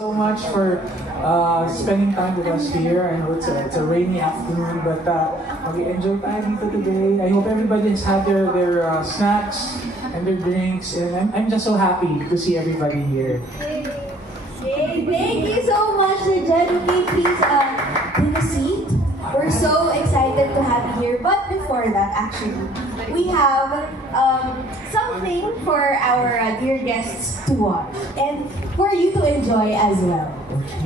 So much for spending time with us here. I know it's a rainy afternoon, but mag-enjoy tayo dito today. I hope everybody has had their snacks and their drinks, and I'm just so happy to see everybody here. Yay! Thank you so much, Sir Jen. Okay, please take a seat. We're so excited to have you here. But before that, actually, we have something for our dear guests to watch and for you to enjoy as well.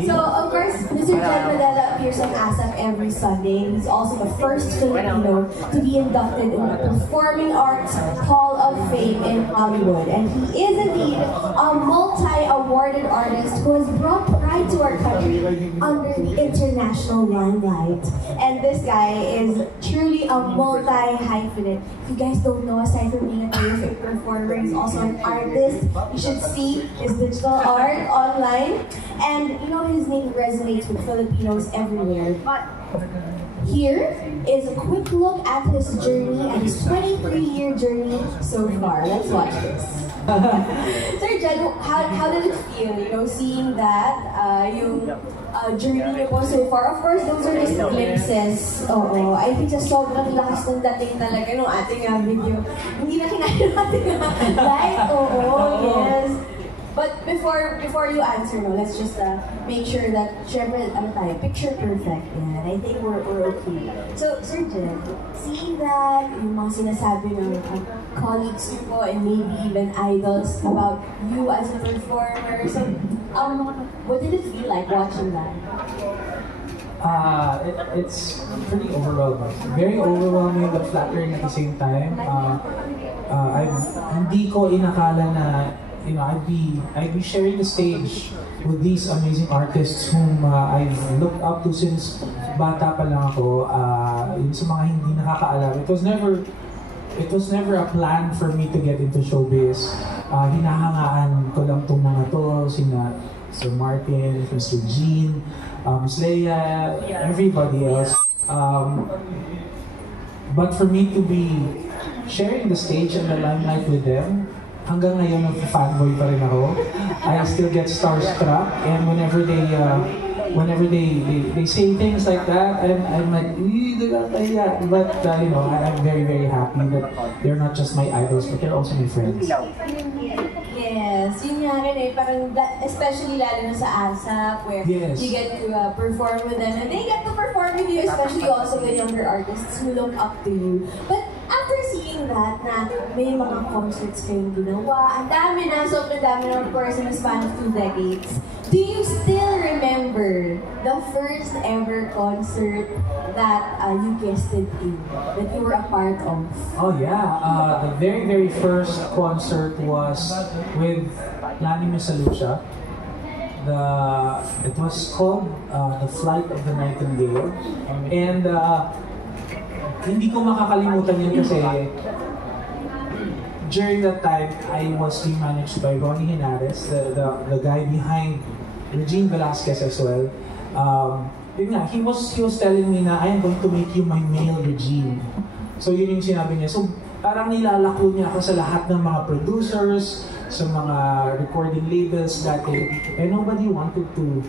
So, of course, Mr. Jen Madela appears on ASAP every Sunday. He's also the first Filipino to be inducted in the Performing Arts Hall of Fame in Hollywood. And he is indeed a multi-awarded artist who has brought pride to our country under the international limelight. And this guy is truly a multi-hyphenate. If you guys don't know, aside from being a terrific performer, he's also an artist. You should see his digital art online. And you know, his name resonates with Filipinos everywhere. But here is a quick look at his journey and his 23-year journey so far. Let's watch this. Sir Jen, how did it feel, you know, seeing that, yung journey niyo po so far? Of course, those are just glimpses. Oo, I think sa sobrang lakas ng dating talaga nung ating video. Hindi na kinaya natin light. Oo, yes. But before you answer, no, let's just make sure that, syempre, ano tayo, picture perfect. Yan. I think we're okay. So, Sir Jen, seeing that, yung mga sinasabi ng colleagues niyo po and maybe even idols about you as a performer, so, what did it feel like watching that? It's pretty overwhelming. Very overwhelming but flattering at the same time. Hindi ko inakala na I'd be sharing the stage with these amazing artists whom I've looked up to since bata pa lang ako. Yun sa mga hindi nakakaalam. It was never a plan for me to get into showbiz. Hinahangaan ko lang itong mga to, sina Sir Martin, Mr. Jean, Miss Leia, everybody else. But for me to be sharing the stage and the limelight with them, hanggang ngayon nag-fanboy pa rin ako. I still get starstruck, and whenever they say things like that, I'm like, but I'm very, very happy that they're not just my idols, but they're also my friends. Yes, yun nga rin parang especially lalo na sa ASAP where you get to perform with them and they get to perform with you, especially also the younger artists who look up to you. But after seeing that, na may mga concerts kayong ginawa, ang dami na, sobrang dami na, of course, in the span of 2 decades. Do you still remember the first ever concert that you guested in, that you were a part of? Oh yeah, the very, very first concert was with Lani Misalucha. It was called The Flight of the Nightingale. And hindi ko makakalimutan yun kasi during that time, I was being managed by Ronnie Henares, the guy behind Regine Velasquez as well. Yun nga, he was telling me na, I am going to make you my male Regine. So yun yung sinabi niya. So parang nilalako niya ako sa lahat ng mga producers, sa mga recording labels dati. And nobody wanted to,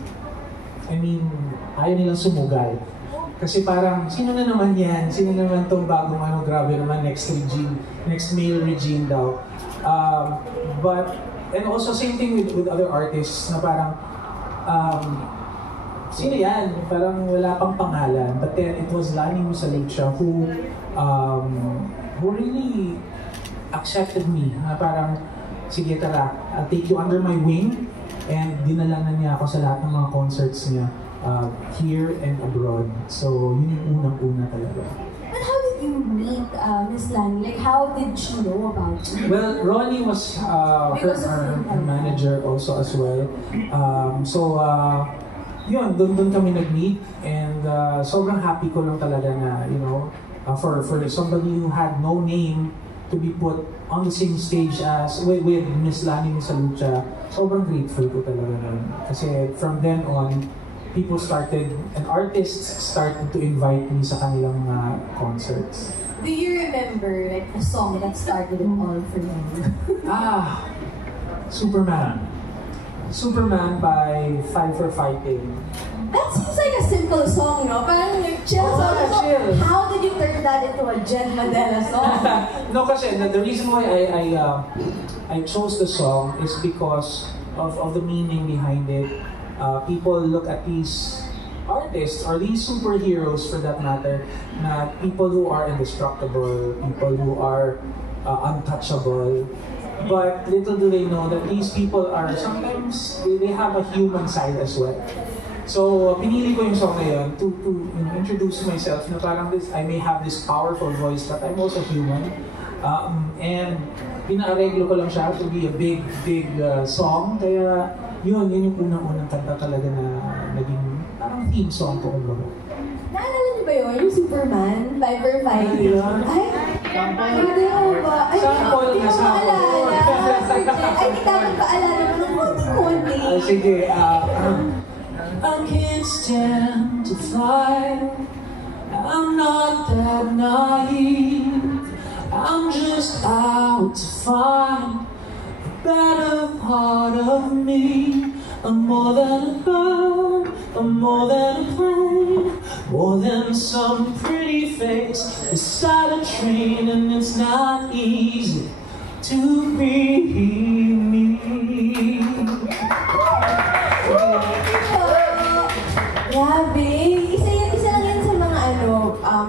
ayaw nilang sumugal. Kasi parang, sino na naman yan? Sino naman tong bagong grabe naman, next male Regine daw. And also same thing with other artists na parang, sino yan? Parang wala pang pangalan. But then it was Lani Misalucha who really accepted me. Na parang, sige tara, I'll take you under my wing. And dinala na niya ako sa lahat ng mga concerts niya. Here and abroad. So, yun yung unang-una talaga. But how did you meet Miss Lani? Like, how did she know about you? Well, Ronnie was her manager also as well. Yun, doon kami nag-meet. And sobrang happy ko lang talaga na, for somebody who had no name to be put on the same stage as with Miss Lani Misalucha, sobrang grateful ko talaga nun. Kasi from then on, people started, and artists started to invite me sa kanilang concerts. Do you remember like the song that started it all for you? Superman. Superman by Five for Fighting. That seems like a simple song, no? Parang like chill song. So, chill. how did you turn that into a Jen Madela song? No, kasi the reason why I chose the song is because of the meaning behind it. People look at these artists or these superheroes, for that matter, na people who are indestructible, people who are untouchable. But little do they know that these people are sometimes they have a human side as well. So pinili ko yung song na yun to introduce myself na parang I may have this powerful voice but I'm also human. And pinaareglo ko lang siya to be a big song. Kaya yun yung unang-unang kanta talaga na naging parang theme song ko kumbaga. Naalala niyo ba yun? Yung Superman, Five for Fighting? Hindi ko ba? Ay, hindi ko maalala. Ay, di dapat paalala mo ng konti. Sige, I can't stand to fly. I'm not that naive. I'm just out to find a better part of me. I'm more than a bird, I'm more than a plane, more than some pretty face beside a train, and it's not easy to be me. Grabe! Isa lang yan sa mga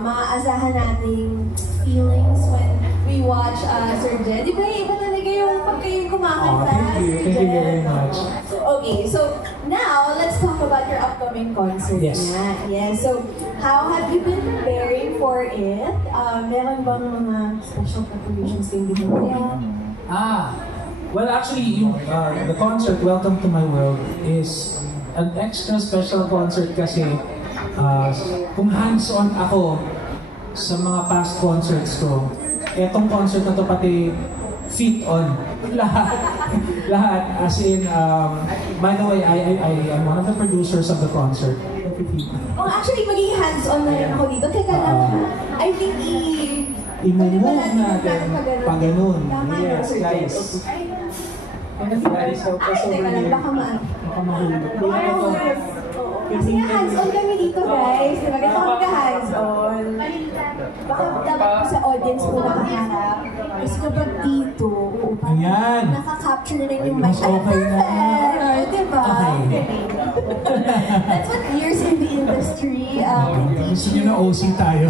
maaasahan nating feelings when we watch Sir Jen. Di ba iba talaga yung pag kayong kumakanta? Thank you very much. Okay, so now let's talk about your upcoming concert. Yes. Yes. So, how have you been preparing for it? Meron bang mga special preparations kayong ginagawa? Well, actually, the concert, Welcome to My World, is an extra special concert kasi kung hands-on ako sa mga past concerts ko, etong concert na to pati feet on. Lahat. As in, by the way, I am one of the producers of the concert. Oh, actually, maging hands-on na rin ako dito. Teka lang, I think i-move natin pag ganun. Yes, Sir Jen. guys. Guys, help us over Teka lang, here. baka mahulog. Kasi nga hands-on kami dito, guys. Diba? Kasi kami ka hands-on. Baka dapat po sa audience po nakaharap. Kasi kapag dito, Ayan. nakaka-capture na lang yung mic. Mas okay na. Perfect! Diba? Okay. That's what years in the industry. Gusto nyo na OC tayo.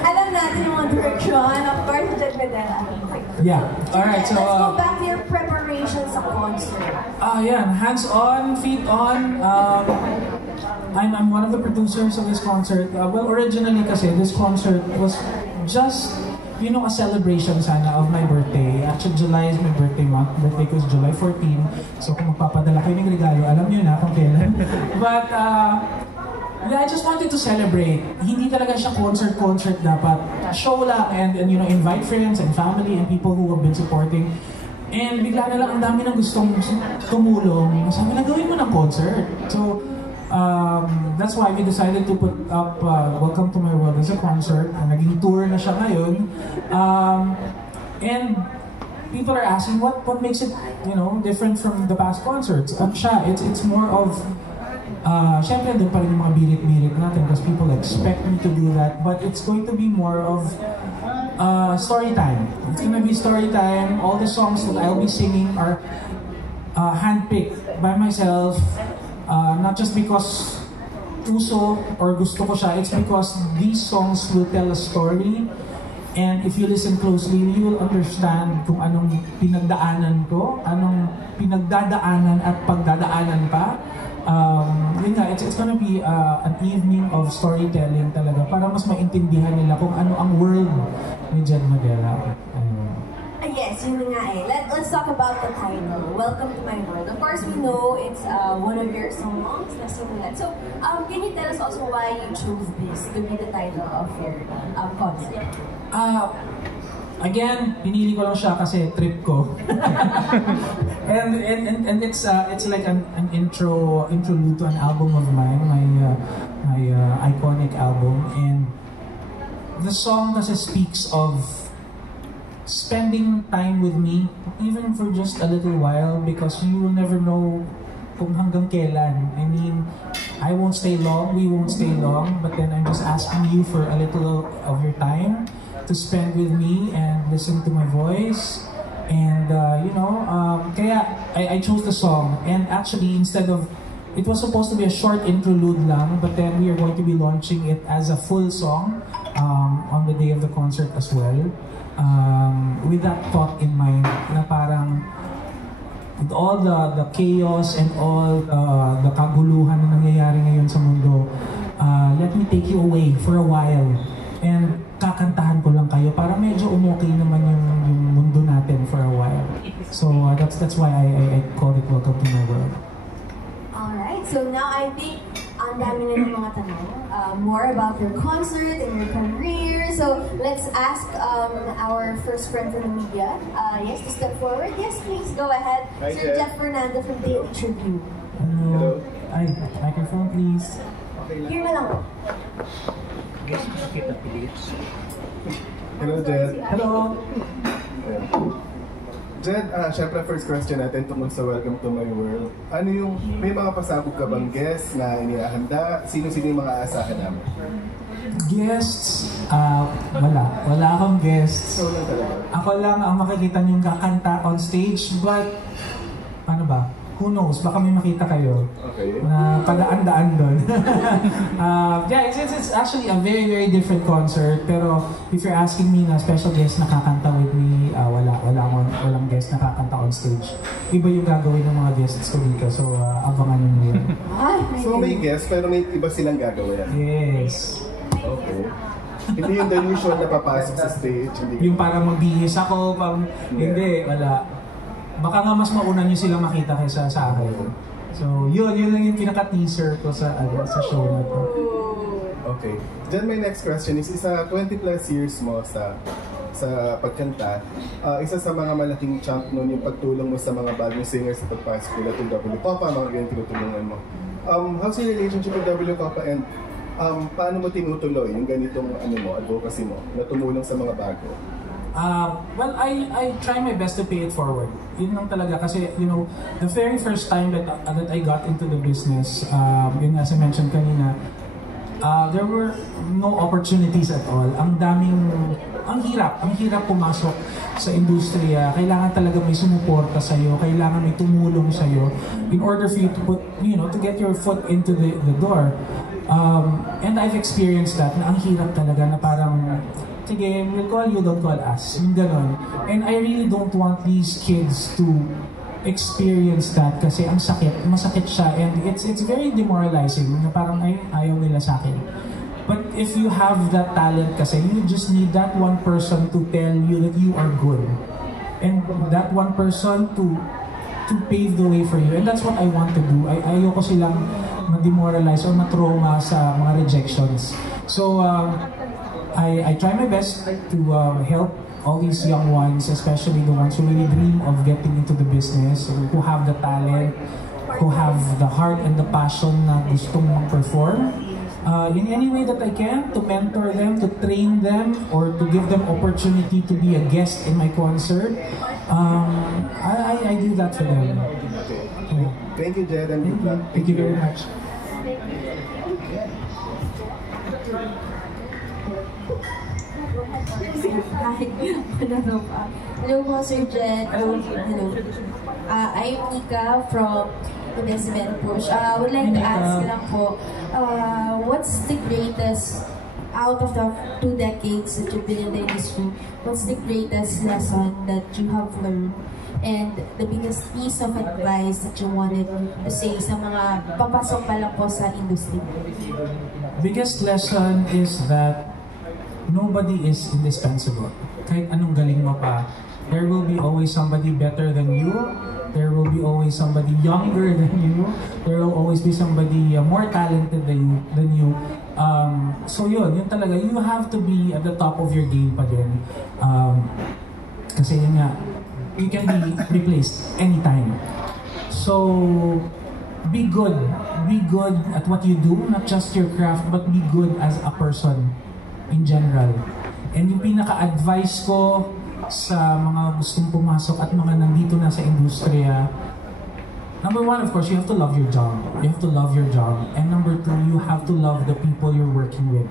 Alam natin yung mga direction. Of course, Jen Madela. Yeah. Alright, so... Let's go back to your preparation sa concert. Yeah, hands-on, feet on. I'm one of the producers of this concert. Well, originally kasi, this concert was just, a celebration sana of my birthday. Actually, July is my birthday month. Birthday ko is July 14. So kung magpapadala kayo ng regalo, alam niyo na kung kailan. But, I just wanted to celebrate. Hindi talaga siya concert dapat. Show lang and invite friends and family and people who have been supporting. And bigla na lang ang dami ng gustong tumulong. Sabi na, gawin mo ng concert. So, that's why we decided to put up Welcome to My World as a concert. Naging tour na siya ngayon. And people are asking, what makes it, different from the past concerts? It's more of, syempre doon pa rin yung mga birit-birit natin because people expect me to do that. But it's going to be more of story time. It's gonna be story time. All the songs that I'll be singing are handpicked by myself. Not just because uso or gusto ko siya, it's because these songs will tell a story. And if you listen closely, you will understand kung anong pinagdaanan ko, anong pinagdadaanan at pagdadaanan pa. Yun nga, it's gonna be an evening of storytelling talaga para mas maintindihan nila kung ano ang world ni Jen Madela. Yes, yun nga eh. Let's talk about the title, Welcome to My World. Of course, we know it's one of your songs na sinulat. So, can you tell us also why you chose this to be the title of your concert? Again, pinili ko lang siya kasi trip ko. and it's like an interlude to an album of mine, my iconic album. And the song kasi speaks of spending time with me, even for just a little while, because you will never know kung hanggang kailan. I mean, I won't stay long, we won't stay long, but then I'm just asking you for a little of your time to spend with me and listen to my voice. And kaya I chose the song. And actually, instead of, it was supposed to be a short interlude lang, but then we are going to be launching it as a full song on the day of the concert as well. With that thought in mind, na parang with all the chaos and all the kaguluhan na nangyayari ngayon sa mundo, let me take you away for a while and kakantahan ko lang kayo para medyo umokay naman yung mundo natin for a while. So that's why I called it Welcome to My World. Alright, so now I think ang dami na ng mga tanong more about your concert and your career. So let's ask our first friend from the media. Yes, to step forward. Yes, please go ahead. Hi, Sir Jeff Fernando from Daily Tribune. Hello. Ay, microphone please. Here na lang po. Hello, Jed. Hello. Jed, syempre first question natin tungkol sa Welcome to My World. Ano yung, may mga pasabog ka bang guests na inihahanda? Sino-sino yung mga aasahan namin? Guests? Wala akong guests. So lang talaga. Ako lang ang makikita niyong kakanta on stage, but ano ba? Who knows? Baka may makita kayo Okay. na padaan-daan doon. Yeah, it's actually a very, very different concert. Pero if you're asking me na special guest na kakanta with me, walang guest na kakanta on stage. Iba yung gagawin ng mga guests ko dito. So, abangan nyo yun. So may guests, pero may iba silang gagawin. Yes. Okay. Hindi yung the usual na papasok sa stage. Hindi. Yung parang magbihis ako, hindi, wala. Baka nga mas mauna nyo silang makita kaysa sa akin. So, yun lang yung pinaka-teaser ko sa show na to. Okay. Then my next question is, isa 20 plus years mo sa pagkanta, isa sa mga malaking chunk nun yung pagtulong mo sa mga bagong singers sa pagpasok nila to W Papa, mga ganyan tinutulungan mo. How's your relationship with W Papa and paano mo tinutuloy yung ganitong advocacy mo na tumulong sa mga bago? Well, I try my best to pay it forward. Yun lang talaga kasi, the very first time that I got into the business, yun as I mentioned kanina, there were no opportunities at all. Ang hirap pumasok sa industriya. Kailangan talaga may sumuporta sa'yo, kailangan may tumulong sa'yo in order for you to put, to get your foot into the door. And I've experienced that, na ang hirap talaga na parang, sige, we'll call you, don't call us. Yung ganon. And I really don't want these kids to experience that kasi ang masakit siya, and it's very demoralizing na parang ayaw nila sa akin. But if you have that talent kasi, you just need that one person to tell you that you are good. And that one person to pave the way for you. And that's what I want to do. Ayoko silang ma-demoralize or ma-trauma sa mga rejections. So, I try my best to help all these young ones, especially the ones who really dream of getting into the business, who have the talent, who have the heart and the passion na gustong mag-perform. In any way that I can, to mentor them, to train them, or to give them opportunity to be a guest in my concert, I do that for them. Okay. Thank you, Jed, and good luck. Thank you very much. Hi. Hello po, Sir Jed. Hello. I'm Nika from Investment Push. I would like to ask lang po, what's the greatest, out of the 2 decades that you've been in the industry, what's the greatest lesson that you have learned and the biggest piece of advice that you wanted to say sa mga papasok pa lang po sa industry? Biggest lesson is that nobody is indispensable. Kahit anong galing mo pa, there will be always somebody better than you. There will be always somebody younger than you. There will always be somebody more talented than you. So yun talaga. You have to be at the top of your game pa din. Kasi yun nga, you can be replaced anytime. So, be good. Be good at what you do, not just your craft, but be good as a person in general. And yung pinaka-advice ko sa mga gustong pumasok at mga nandito na sa industriya, number one, of course, you have to love your job. You have to love your job. And number two, you have to love the people you're working with.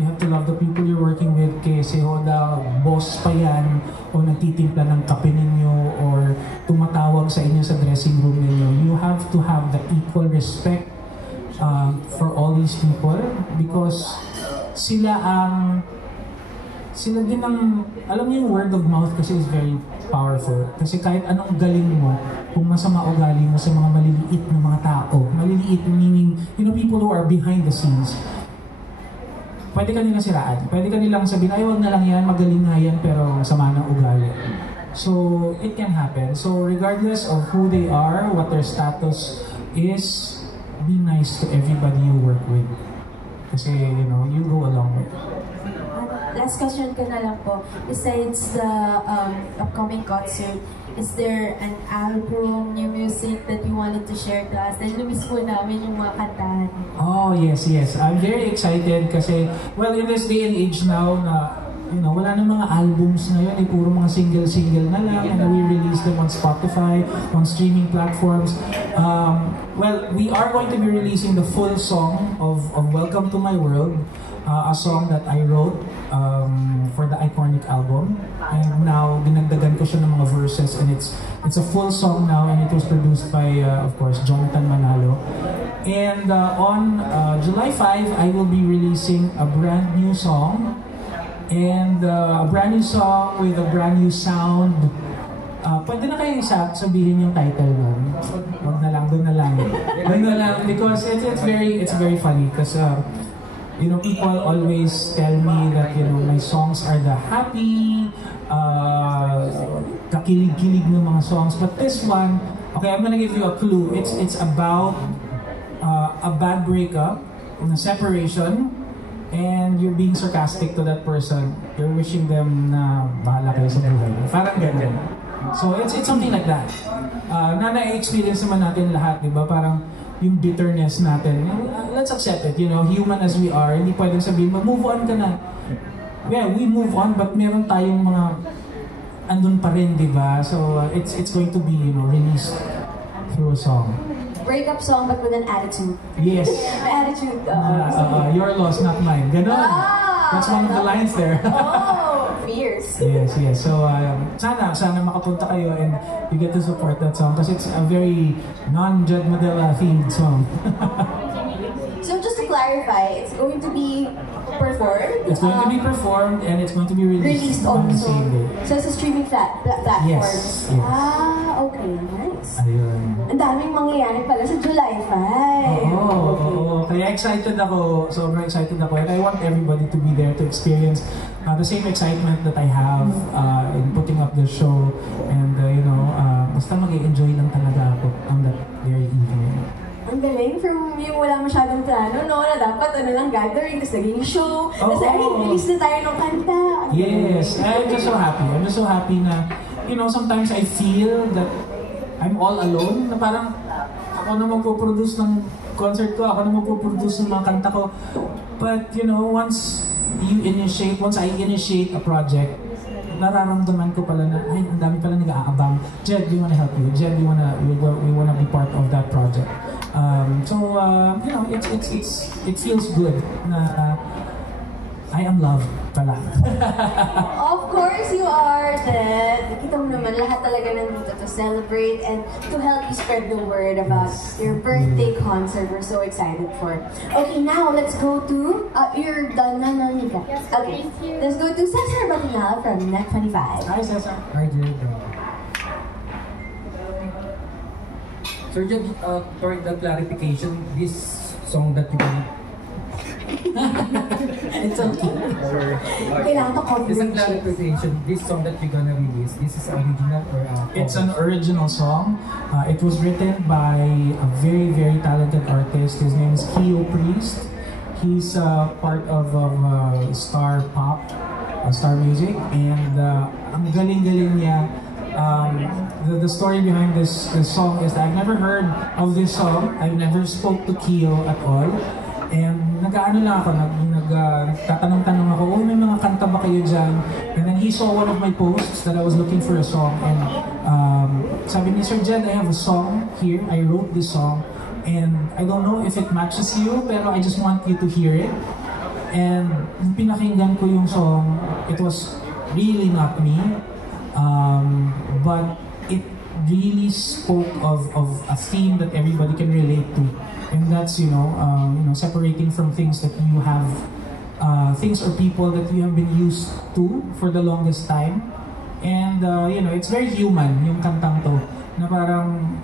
You have to love the people you're working with kasi hoda, boss pa yan o nagtitimpla ng kape ninyo or tumatawag sa inyo sa dressing room ninyo. You have to have the equal respect for all these people because sila din ang, alam niyo yung word of mouth kasi is very powerful. Kasi kahit anong galing mo, kung masama ugali mo sa mga maliliit na mga tao, maliliit meaning, people who are behind the scenes, pwede ka nilang siraan. Pwede ka nilang sabihin, ay wag na lang yan, magaling nga yan, pero sama ng ugali. So, it can happen. So, regardless of who they are, what their status is, be nice to everybody you work with. Kasi, you go a long way. Last question ko na lang po. Besides the upcoming concert, is there an album, new music that you wanted to share to us? Dahil lumis po namin yung mga kantahan. Oh, yes. I'm very excited kasi, well, in this day and age now na, wala na mga albums ngayon, puro mga single na lang, and we release them on Spotify, on streaming platforms. Well, we are going to be releasing the full song of Welcome to My World, a song that I wrote for the iconic album. And now, dinagdagan ko siya ng mga verses, and it's a full song now, and it was produced by, of course, Jonathan Manalo. And on July 5, I will be releasing a brand new song, and a brand new song with a brand new sound. Pwede na kayo sabihin yung title nun. Wag na lang, doon na lang. Because it's very funny because people always tell me that my songs are the happy, kakilig-kilig ng mga songs. But this one, okay, I'm gonna give you a clue. It's about a bad breakup, a separation, and you're being sarcastic to that person. You're wishing them na bahala kayo sa buhay. Parang ganyan. So it's something like that. Na-experience naman natin lahat, di ba? Parang yung bitterness natin. Let's accept it, human as we are. Hindi pwedeng sabihin, move on ka na. Yeah, we move on, but meron tayong mga andun pa rin, di ba? So it's going to be, released through a song. Breakup song but with an attitude. Yes. Attitude. Your loss, not mine. Ganon. That's one of the lines there. Fierce. Yes. So, sana makapunta kayo and you get to support that song because it's a very non-Jed Madela themed song. So just to clarify, it's going to be performed? It's going to be performed and it's going to be released on the same day. So it's a streaming platform? Yes. Okay, nice. Ayun. Ang daming mangyayari pala sa July 5. Oo. Kaya excited ako. Sobrang excited ako. And I want everybody to be there to experience the same excitement that I have in putting up the show. And basta mag-i-enjoy lang talaga ako on that very evening. Ang galing, from yung wala masyadong plano, na dapat gathering, tapos naging show, tapos release na tayo ng kanta. Yes, I'm just so happy. I'm just so happy na, sometimes I feel that I'm all alone, na parang ako na magpo-produce ng concert ko, ako na magpo-produce ng mga kanta ko. But, once I initiate a project, nararamdaman ko pala na, ay, ang dami pala nag-aabang. Jed, we wanna help you. Jed, we wanna be part of that project. It feels good na I am loved pala. Of course you are, Ted. Kita mo naman, lahat talaga nandito to celebrate and to help you spread the word about your birthday concert. We're so excited for it. Okay, now let's go to, you're done na, Nika? Yes, okay, thank you. Let's go to Cesar Batinal from Net 25. Hi, Cesar. Hi, Jed. Sir Jed, for the clarification, this song that you It's okay. Kailangan to Just a confirm. clarification, this song that you're gonna release, this is original or It's an original song. It was written by a very, very talented artist. His name is Keo Priest. He's part of Star Pop, Star Music, and ang galing-galing niya. The story behind this song is that I've never heard of this song. I've never spoke to Keo at all. And nag-ano lang ako, nagtatanong-tanong ako, oh, may mga kanta ba kayo dyan? And then he saw one of my posts that I was looking for a song. And sabi ni Sir Jed, I have a song here. I wrote this song. And I don't know if it matches you, pero I just want you to hear it. And nung pinakinggan ko yung song, it was really not me. But it really spoke of a theme that everybody can relate to. And that's, separating from things that you have, things or people that you have been used to for the longest time. And, it's very human, yung kantang to, na parang,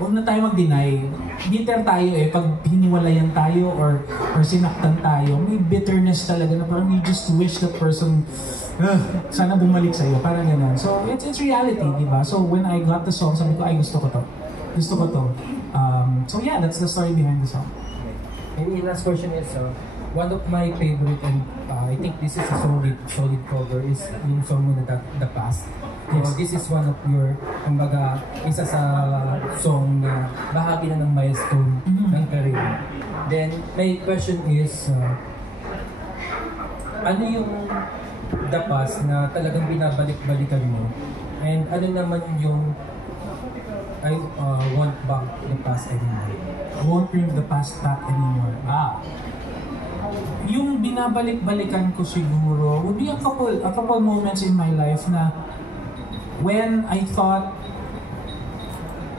huwag na tayo mag-deny. Bitter tayo pag hiniwalayan tayo or sinaktan tayo. May bitterness talaga na parang you just wish that person, sana bumalik sa'yo, parang gano'n. So, it's reality, di ba? So, when I got the song, sabi ko, ay, gusto ko to. So yeah, that's the story behind the song. And the last question is, one of my favorite, and I think this is a solid cover, is yung song mo na The Past. Yes. This is one of your, kumbaga, isa sa song na bahagi na ng milestone ng career. Then, my question is, ano yung The Past na talagang binabalik-balikan mo? And ano naman yung I want back the past anymore? I won't bring the past back anymore. Yung binabalik-balikan ko siguro would be a couple moments in my life na when I thought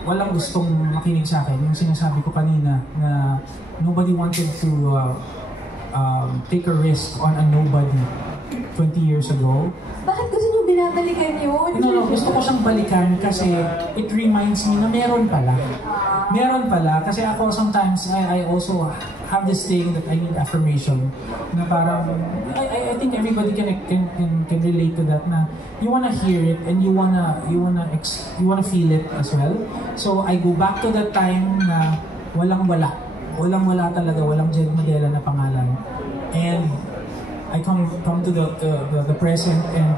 walang gustong makinig sa akin, yung sinasabi ko kanina na nobody wanted to take a risk on a nobody 20 years ago. Bakit gusto niyo binabalikan yun? No, gusto ko siyang balikan kasi it reminds me na meron pala. Meron pala. Kasi ako sometimes, I also have this thing that I need affirmation. Na parang, I think everybody can relate to that na you wanna hear it and you wanna feel it as well. So I go back to that time na walang-wala. Walang-wala talaga. Walang Jed Madela na pangalan. And I come to the present and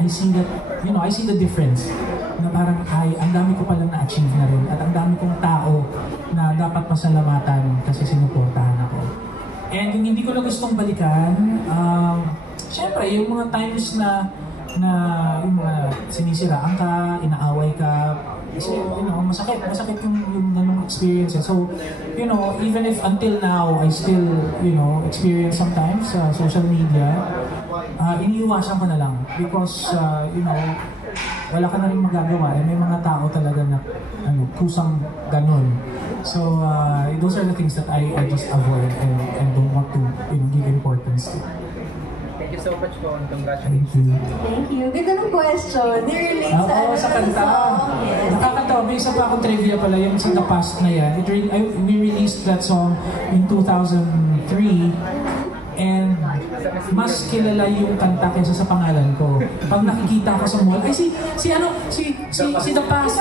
I see that, I see the difference. Na parang, ang dami ko palang na-achieve na rin. At ang dami kong tao na dapat pasalamatan kasi sinuportahan ako. And yung hindi ko na gustong balikan, syempre, yung mga times na yung mga sinisiraan ka, inaaway ka, kasi, masakit yung ganung experience. So, even if until now, I still, experience sometimes social media, iniiwasan ko na lang. Because, wala ka na rin magagawa. May mga tao talaga na, kusang ganun. So, those are the things that I just avoid and don't want to, give importance to. Thank you so much po and congratulations. Thank you. Ganda ng question. Nirelate sa kanta. Yes. Nakakatawa. May isa pa akong trivia pala yung sa The Past na yan. We released that song in 2003 and mas kilala yung kanta kaysa sa pangalan ko. Pag nakikita ko sa mall, ay si The Past.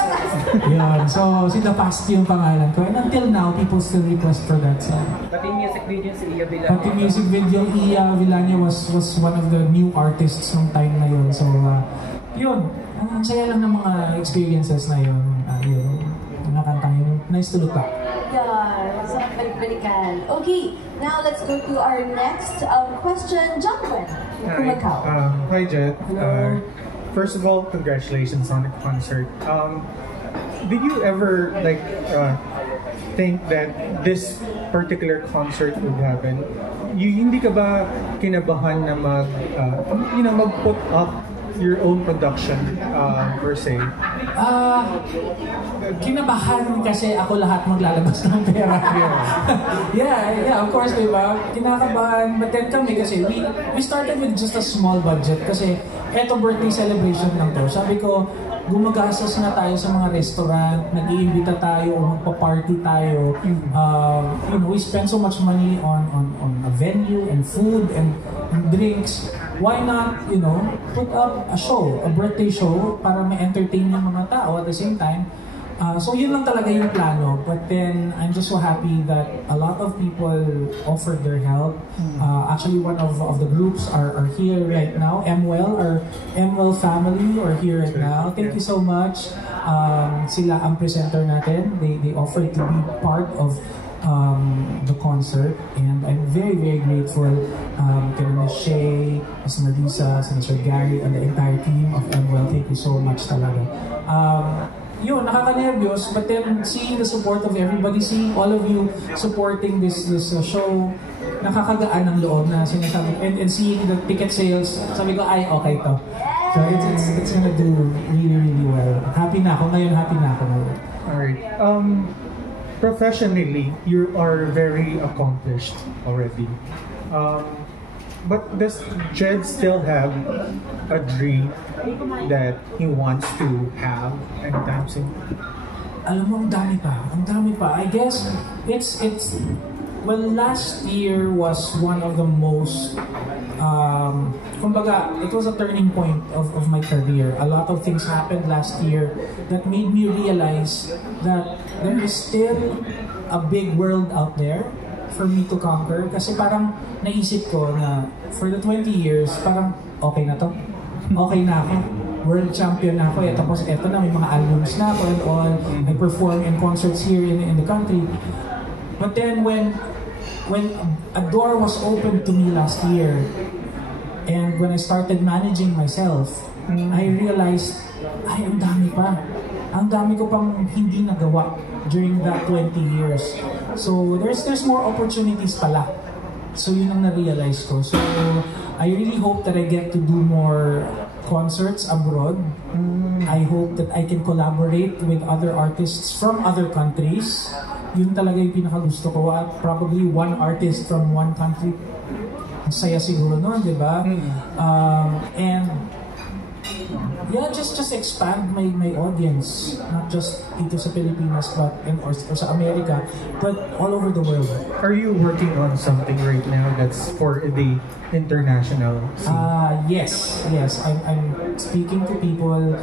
Yun. So, si The Past yung pangalan ko. And until now, people still request for that song. Pati music video si Iya Villania. Pati music video, Iya Villania was one of the new artists nung time na yun. So, yun. Ang saya lang ng mga experiences na yun. Yun. Mga kantang yun. Nice to look up. Yeah, so balik-balikan. Okay, now let's go to our next question. Jonathan, from Macau. Hi, Jet. First of all, congratulations on the concert. Did you ever think that this particular concert would happen? Hindi ka ba kinabahan na mag-put up your own production per se? Kinabahan kasi ako lahat maglalabas ng pera. yeah, of course, diba? Kinakabahan, but then kami kasi we started with just a small budget kasi eto birthday celebration lang to. Sabi ko, gumagastos na tayo sa mga restaurant, nag-iimbita tayo, magpa-party tayo. We spend so much money on a venue and food and drinks. Why not, put up a show, a birthday show para ma-entertain yung mga tao at the same time. So yun lang talaga yung plano. But then, I'm just so happy that a lot of people offered their help. Actually, one of the groups are here right now. our MWell family are here right now. Thank you so much. Sila ang presenter natin. They offered to be part of the concert, and I'm very, very grateful kay Ms. Shay, Ms. Marisa, Sir Gary, and the entire team of MWell. Thank you so much talaga. Yun, nakaka-nervyos, but then seeing the support of everybody, seeing all of you supporting this show, nakakagaan ng loob na sinasabi, and seeing the ticket sales, sabi ko, ay, okay to. So it's gonna do really, really well. Happy na ako ngayon. Alright. Professionally, you are very accomplished already. But does Jed still have a dream that he wants to have anytime soon? Alam mo, ang dami pa. I guess it's well, last year was one of the most kumbaga, it was a turning point of my career. A lot of things happened last year that made me realize that there is still a big world out there for me to conquer. Kasi parang naisip ko na for the 20 years, parang okay na to. Okay na ako. World champion na ako. Tapos eto na, may mga albums na ako and all. I perform in concerts here in the country. But then when a door was opened to me last year, and when I started managing myself, I realized, ay, ang dami pa. Ang dami ko pang hindi nagawa during that 20 years. So there's more opportunities pala. So yun ang na-realize ko. So I really hope that I get to do more concerts abroad. I hope that I can collaborate with other artists from other countries. Yun talaga yung pinakagusto ko. At probably one artist from one country. Ang saya siguro nun, di ba? And yeah, just expand my audience. Not just dito sa Pilipinas, but or sa America, but all over the world. Are you working on something right now that's for the international scene? Yes. I'm speaking to people,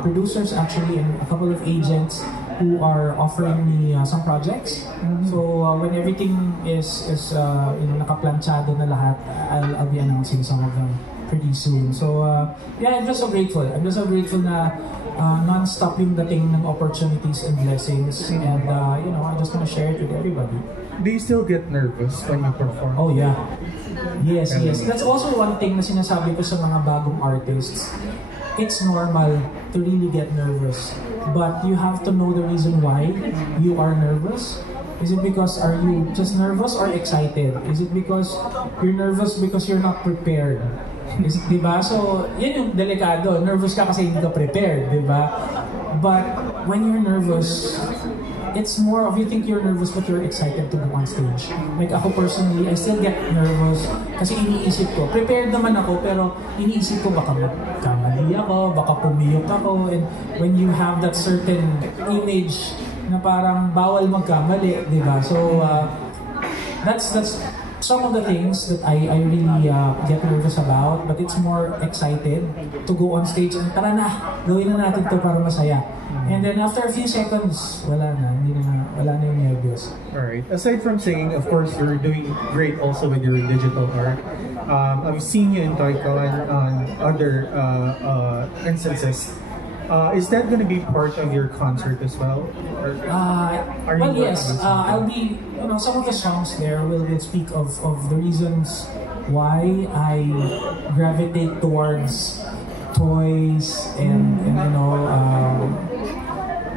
producers actually, and a couple of agents who are offering me some projects. So when everything is nakaplanchado na lahat, I'll be announcing some of them pretty soon. So yeah, I'm just so grateful. Na non-stop yung dating ng opportunities and blessings, and I'm just gonna share it with everybody. Do you still get nervous when you perform? Oh yeah. Yes. That's also one thing na sinasabi ko sa mga bagong artists. It's normal to really get nervous, but you have to know the reason why you are nervous. Is it because are you just nervous or excited? Is it because you're nervous because you're not prepared? Diba? So, yan yung delikado. Nervous ka kasi hindi ka prepared, diba? But when you're nervous, it's more of you think you're nervous but you're excited to go on stage. Like ako personally, I still get nervous kasi iniisip ko, prepared naman ako pero iniisip ko baka magkamali ako, baka pumiyok ako, and when you have that certain image na parang bawal magkamali, di ba? So that's some of the things that I really get nervous about, but it's more excited to go on stage and tara na, gawin na natin to para masaya. And then after a few seconds, wala na yung nervous. Alright. Aside from singing, of course, you're doing great also with your digital art. I've seen you in Toycon on other instances. Is that going to be part of your concert as well? Or well, yes. I'll be, some of the songs there will speak of the reasons why I gravitate towards toys and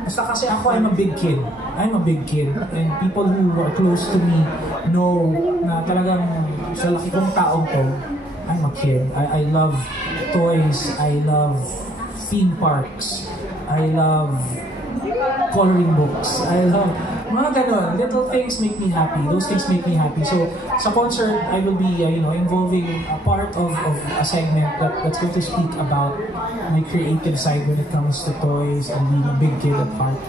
basta kasi ako, I'm a big kid, and people who are close to me know na talagang sa laki kong taong to, I'm a kid. I love toys, I love theme parks, I love coloring books, I love mga ganon. Little things make me happy. Those things make me happy. So sa concert, I will be involving a part of a segment that's going to speak about my creative side when it comes to toys and being a big kid at heart.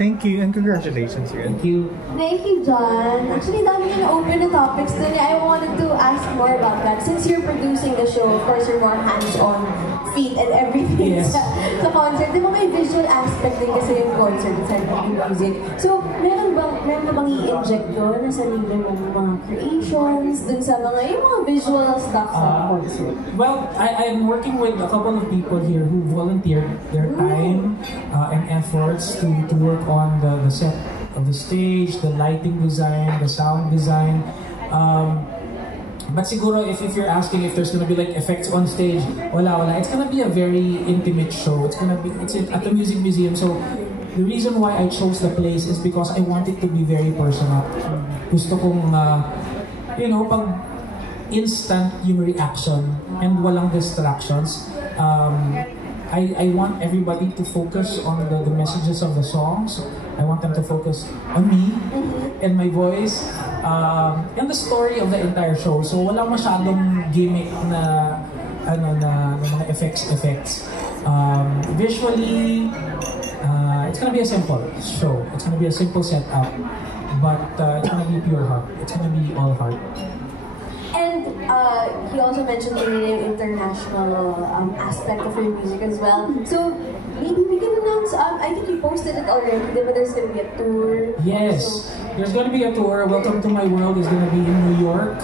Thank you and congratulations again. Thank you. Thank you, John. Actually, dami niyo na-open na topics dun. I wanted to ask more about that. Since you're producing the show, of course, you're more hands-on, feet and everything Yes. sa concert. Di ba may visual aspect din kasi yung concert aside from yung music? So, meron ba bang i-inject doon na sarili mong mga creations dun sa yung mga visual stuff sa concert? Well, I'm working with a couple of people here who volunteered their time and efforts to work on the set of the stage, the lighting design, the sound design. But siguro if you're asking if there's gonna be like effects on stage, wala. It's gonna be a very intimate show. It's at the Music Museum. So the reason why I chose the place is because I want it to be very personal. Gusto kong, pag instant yung reaction and walang distractions. I want everybody to focus on the messages of the songs. I want them to focus on me and my voice and the story of the entire show. So wala masyadong gimmick na mga effects. Visually, it's gonna be a simple show. It's gonna be a simple setup, but it's gonna be pure heart. It's gonna be all heart. And he also mentioned the international aspect of your music as well. So maybe we can announce, I think you posted it already, but there's going to be a tour. Yes, there's going to be a tour. Welcome to My World is going to be in New York,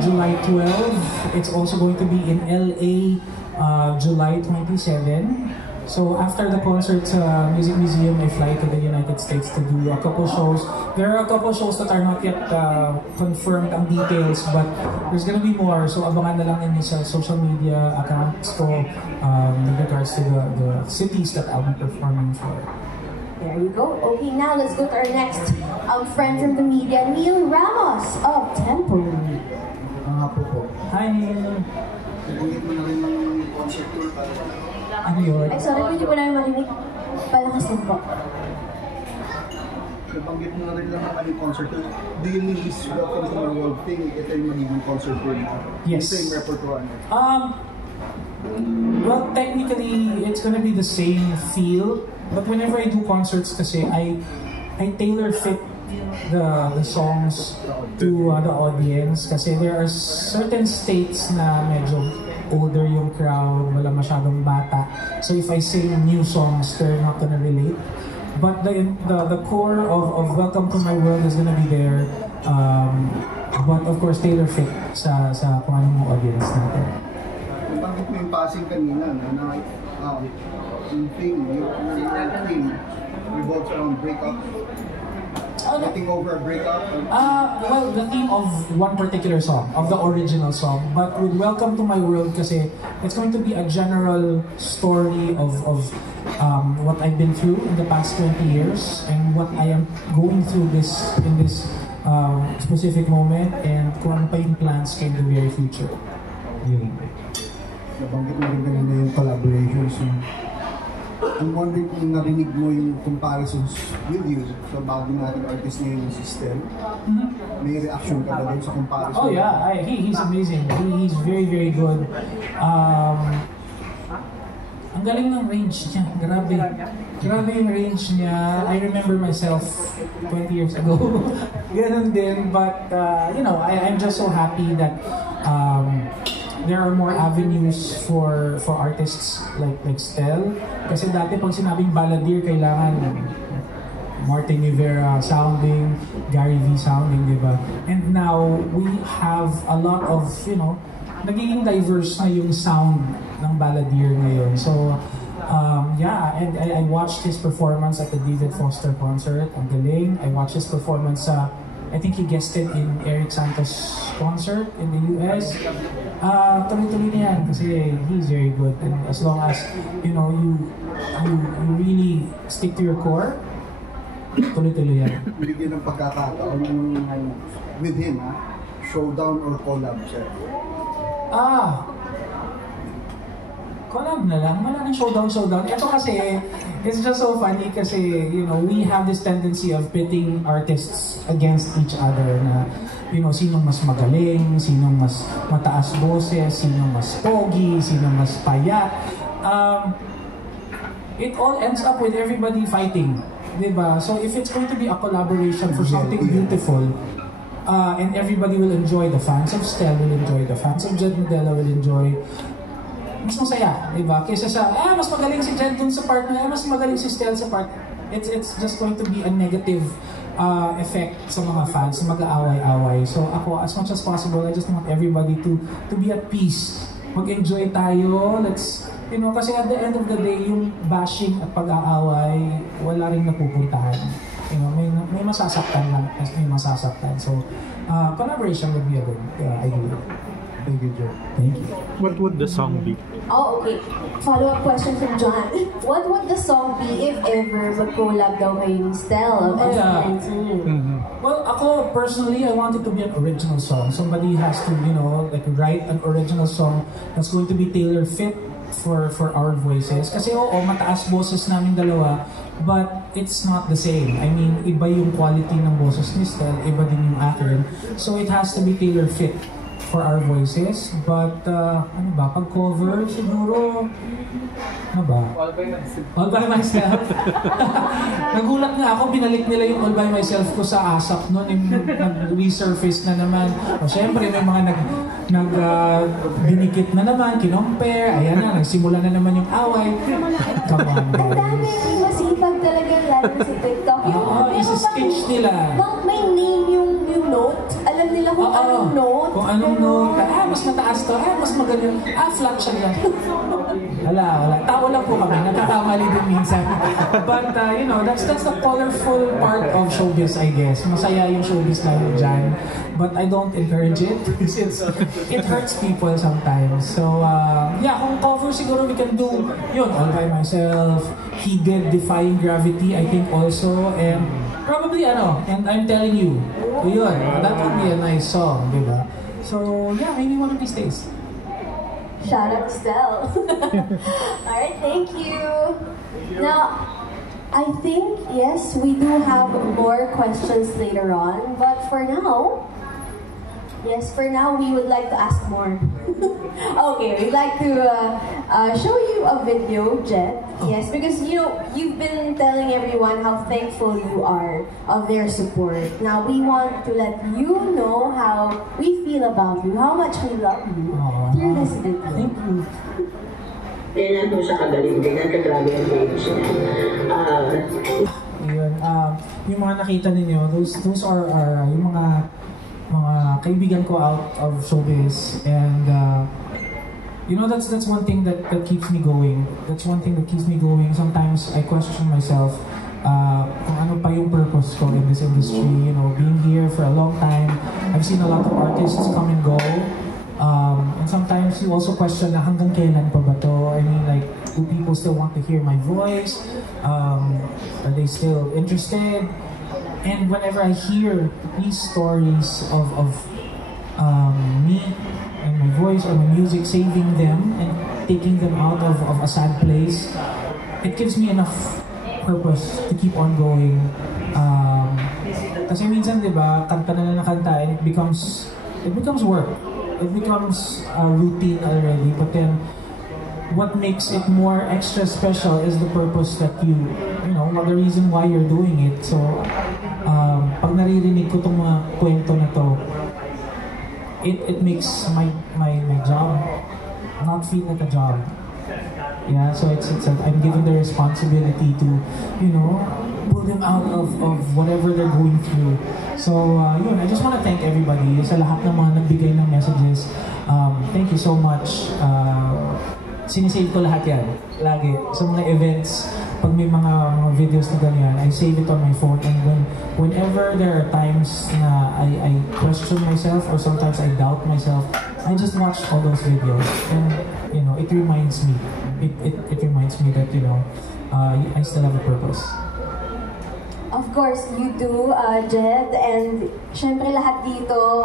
July 12. It's also going to be in LA, July 27. So after the concert sa Music Museum, I fly to the United States to do a couple shows. There are a couple shows that are not yet confirmed ang details, but there's gonna be more. So abangan na lang in sa social media accounts ko with regards to the cities that I'll be performing for. There you go. Okay, now let's go to our next friend from the media, Neil Ramos of Tempo. Hi Neil! Ano yun? Ay, sorry, hindi ko na yung marinig. Palakas lang po. Nabanggit mo na rin lang ang concert. Do you mean this Welcome to My World thing? Ito yung magiging concert ko na? Yes. Same repertoire niya? Well, technically, it's gonna be the same feel. But whenever I do concerts kasi, I tailor fit the songs to the audience. Kasi there are certain states na medyo older yung crowd, wala masyadong bata. So if I sing new songs, they're not gonna relate. But the core of Welcome to My World is gonna be there. But of course, tailor fit sa kung anong audience natin. Nabanggit mo yung passing kanina, yung theme revolves around breakup. Getting over a breakup? Well, the theme of one particular song, of the original song. But with Welcome to My World kasi, it's going to be a general story of what I've been through in the past 20 years and what I am going through in this specific moment and kung ano pa yung plans ko in the very future. Yun. Nabanggit mo rin kanina yung collaborations. I'm wondering kung narinig mo yung comparisons with you sa bago nating artist ngayon yung system. May reaction ka ba dun sa comparison? Oh yeah, he's amazing. He's very, very good. Ang galing ng range niya. Grabe. Grabe yung range niya. I remember myself 20 years ago. Ganun din. But, I'm just so happy that there are more avenues for artists like Stel. Kasi dati pag sinabing balladeer, kailangan Martin Rivera sounding, Gary V sounding, di ba? And now, we have a lot of, nagiging diverse na yung sound ng balladeer ngayon. So, and I watched his performance at the David Foster concert. Ang galing. I watched his performance sa I think he guested in Eric Santos' concert in the US. Tuloy-tuloy na yan kasi he's very good. And as long as, you really stick to your core, tuloy-tuloy yan. Bigyan ng pagkakataon with him, showdown or collab siya? Collab na lang. Wala nang showdown. Ito kasi, it's just so funny kasi, we have this tendency of pitting artists against each other na, sinong mas magaling, sinong mas mataas boses, sinong mas pogi, sinong mas payat. It all ends up with everybody fighting. Diba? So if it's going to be a collaboration for something beautiful, and everybody will enjoy, the fans of Stel will enjoy, the fans of Jed Medela will enjoy, mas masaya, di ba? Kaysa sa, mas magaling si Jed dun sa part na, mas magaling si Stel sa part. It's just going to be a negative effect sa mga fans, mag-aaway-away. So ako, as much as possible, I just want everybody to be at peace. Mag-enjoy tayo, kasi at the end of the day, yung bashing at pag-aaway, wala rin napupuntahan. may masasaktan lang, may masasaktan. So, collaboration would be a good idea. Thank you, Joe. Thank you. What would the song be? Oh, okay. Follow-up question from John. What would the song be if ever mag-collab daw kayo ni Stel of SB19? Well, ako personally, I want it to be an original song. Somebody has to, like write an original song that's going to be tailor-fit for our voices. Kasi mataas boses namin dalawa, but it's not the same. I mean, iba yung quality ng boses ni Stel, iba din yung akin. So it has to be tailor-fit for our voices. But, pag cover, siguro, All by Myself. Nagulat nga ako, binalik nila yung All by Myself ko sa ASAP noon, nag-resurface na naman. O syempre, may mga dinikit na naman, kinompare, ayan na, nagsimula na naman yung away. Come on, Ang guys. dami, masipag talaga lalo sa TikTok. Isa-stitch nila. May name yung note. Alam nila kung anong note. Kung anong note. Mas mataas to. Mas magaling. Flat siya yan. Wala. Tao lang po kami. Nagkakamali din minsan. But, that's the colorful part of showbiz, I guess. Masaya yung showbiz dahil dyan. But I don't encourage it because it hurts people sometimes. So, kung cover siguro we can do yun, All by Myself. He did Defying Gravity, I think also. And probably, and I'm Telling You. Yun, that would be a nice song, diba? So, maybe one of these days. Shout out to Stel. Alright, thank you. Now, I think, yes, we do have more questions later on. But for now, we would like to ask more. Okay, we'd like to show you a video, Jet. Yes, because you've been telling everyone how thankful you are of their support. Now we want to let you know how we feel about you, how much we love you through this video. Thank you. Kailan mo siya kagaling din, nagkagrabe ang age niya. Yun, yung mga nakita ninyo, those are yung mga kaibigan ko out of showbiz, and that's one thing that keeps me going. That's one thing that keeps me going. Sometimes I question myself kung ano pa yung purpose ko in this industry. Being here for a long time, I've seen a lot of artists come and go, and sometimes you also question na hanggang kailan pa ba to? I mean, like, do people still want to hear my voice? Are they still interested? And whenever I hear these stories of me and my voice or my music saving them and taking them out of a sad place, it gives me enough purpose to keep on going. Kasi minsan, diba, kanta na kanta and it becomes work. It becomes a routine already. But then, what makes it more extra special is the purpose that the reason why you're doing it. So, pag naririnig ko itong mga kwento na to, it makes my job not feel like a job. Yeah, so I'm given the responsibility to, pull them out of whatever they're going through. So, I just want to thank everybody sa lahat ng mga nagbigay ng messages. Thank you so much. Sinisave ko lahat yan, lagi. Sa mga events, pag may mga videos na ganyan, I save it on my phone, and whenever there are times na I question myself or sometimes I doubt myself, I just watch all those videos, and it reminds me. It reminds me that I still have a purpose. Of course, you do, Jed, and syempre lahat dito,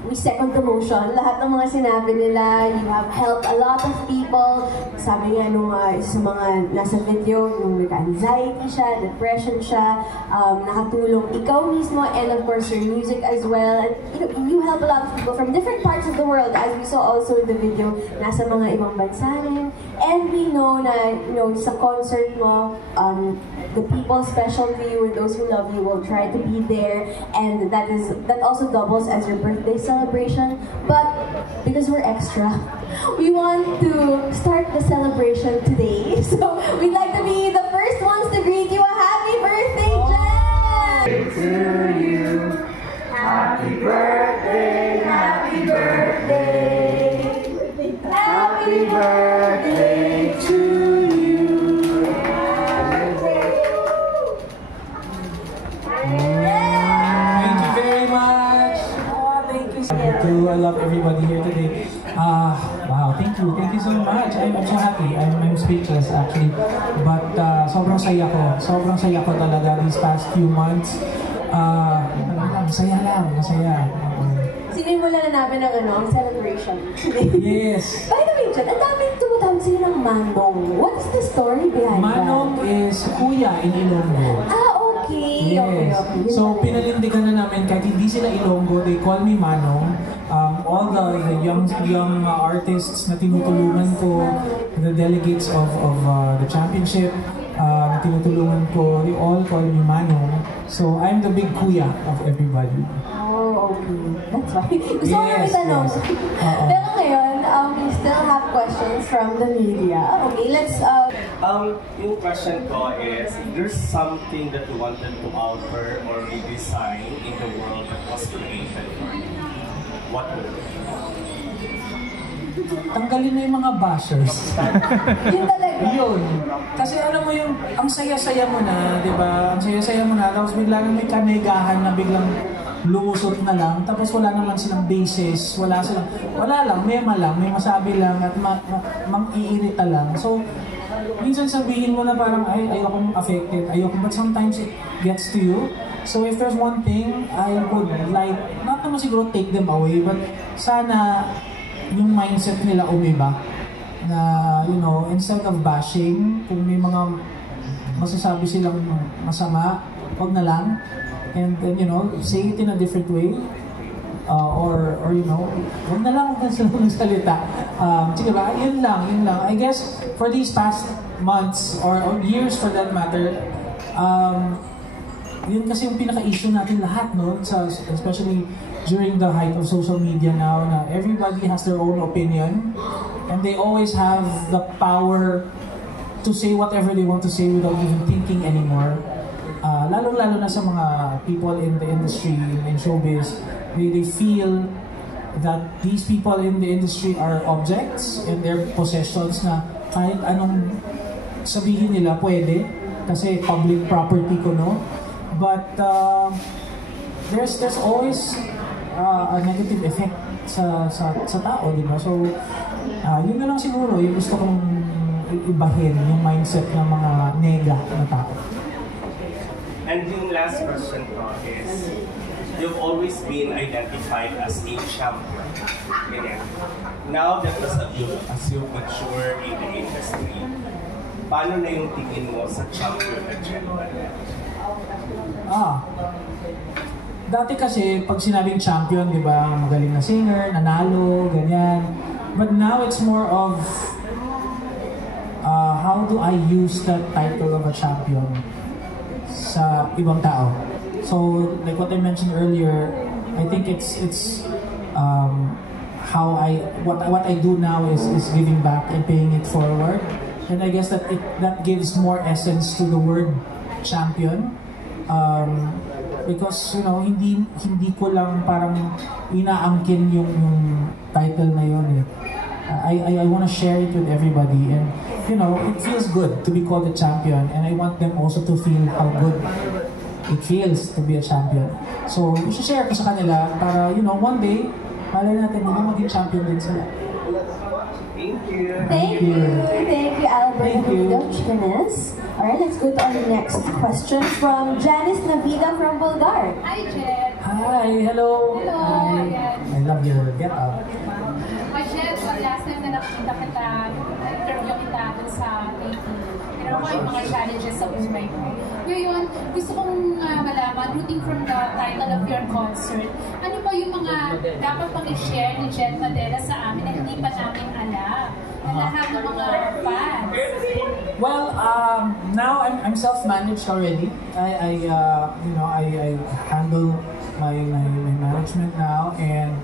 we second the motion. Lahat ng mga sinabi nila, you have helped a lot of people. Sabi nga nung isa sa mga nasa video, nung nag-anxiety siya, depression siya, nakatulong ikaw mismo, and of course your music as well. And, you help a lot of people from different parts of the world, as we saw also in the video, nasa mga ibang bansa rin. And we know na, sa concert mo, the people special to you and those who love you will try to be there, and that also doubles as your birthday celebration. But because we're extra, we want to start the celebration today. So we'd like to be the first ones to greet you a happy birthday, Jen! To you, happy birthday, happy birthday, happy birthday to you. I love everybody here today. Wow, thank you so much. I'm so happy. I'm speechless actually. But sobrang saya ko talaga these past few months. Masaya. Sinimulan na namin ang celebration today. Yes. By the way, Jen, ang daming tumutawag sila ng Manong. What's the story behind Manong that? is kuya in Ilonggo. Okay. Yes. Okay. So pinalindigan na namin kahit hindi sila Ilonggo, they call me Manong. All the young artists na tinutulungan ko, the delegates of the championship na tinutulungan ko, they all call me Manong. So I'm the big kuya of everybody. Oh, okay. That's why. Gusto ko Yes, itanong. yes. Pero ngayon, we still have questions from the media. Okay, let's... Yung question ko is, there's something that you wanted to alter or redesign in the world that was created for you. What would it be? Tanggalin na yung mga bashers. Yun talaga. Yun. Kasi alam mo yung, ang saya-saya mo na, di ba? Ang saya-saya mo na, tapos biglang may kanegahan na biglang lumusot na lang, tapos wala naman silang basis, wala lang, may masabi lang at mang-iirita lang. So, minsan sabihin mo na parang, ayokong affected, but sometimes it gets to you. So if there's one thing, I would like, not naman siguro take them away, but sana yung mindset nila umiba. Na, instead of bashing, kung may mga masasabi silang masama, wag na lang. And then, say it in a different way. Or wag na lang sila magsalita. Sige ba? Yun lang. I guess, for these past months, or years for that matter, yun kasi yung pinaka-issue natin lahat, no? Especially during the height of social media now, na everybody has their own opinion, and they always have the power to say whatever they want to say without even thinking anymore. Lalo na sa mga people in the industry, in showbiz, they feel that these people in the industry are objects and their possessions na kahit anong sabihin nila pwede kasi public property ko, no? But there's always a negative effect sa tao, di ba? So yun na lang siguro yung gusto kong ibahin, yung mindset ng mga nega na tao. And yung last question ko is, you've always been identified as a champion. Ganyan. Now that as you mature in the industry, paano na yung tingin mo sa champion na gentleman? Dati kasi, pag sinabing champion, di ba, magaling na singer, nanalo, ganyan. But now it's more of, how do I use that title of a champion sa ibang tao? So, like what I mentioned earlier, I think it's how what I do now is giving back and paying it forward. And I guess that gives more essence to the word champion. Because hindi ko lang parang inaangkin yung title na yun. I want to share it with everybody, and it feels good to be called a champion, and I want them also to feel how good it feels to be a champion. So, i-share ko sa kanila para, one day, malay natin, maging champion din sila. Thank you, Albert. Thank you. Alright, let's go to our next question from Janice Navida from Bulgar. Hi, Jen. Hi, hello. Hello. Hi. Ayan. I love your get-up. Jen, last time na nakita kita, interview kita dun sa TV. Pero ako yung mga challenges sa buhay ko. Ngayon, gusto kong malaman, rooting from the title of your concert, ano ba yung mga dapat pang i-share ni Jen Madela sa amin na hindi pa namin alam? Na lahat ng mga fans. Well, now I'm self-managed already. I handle my management now, and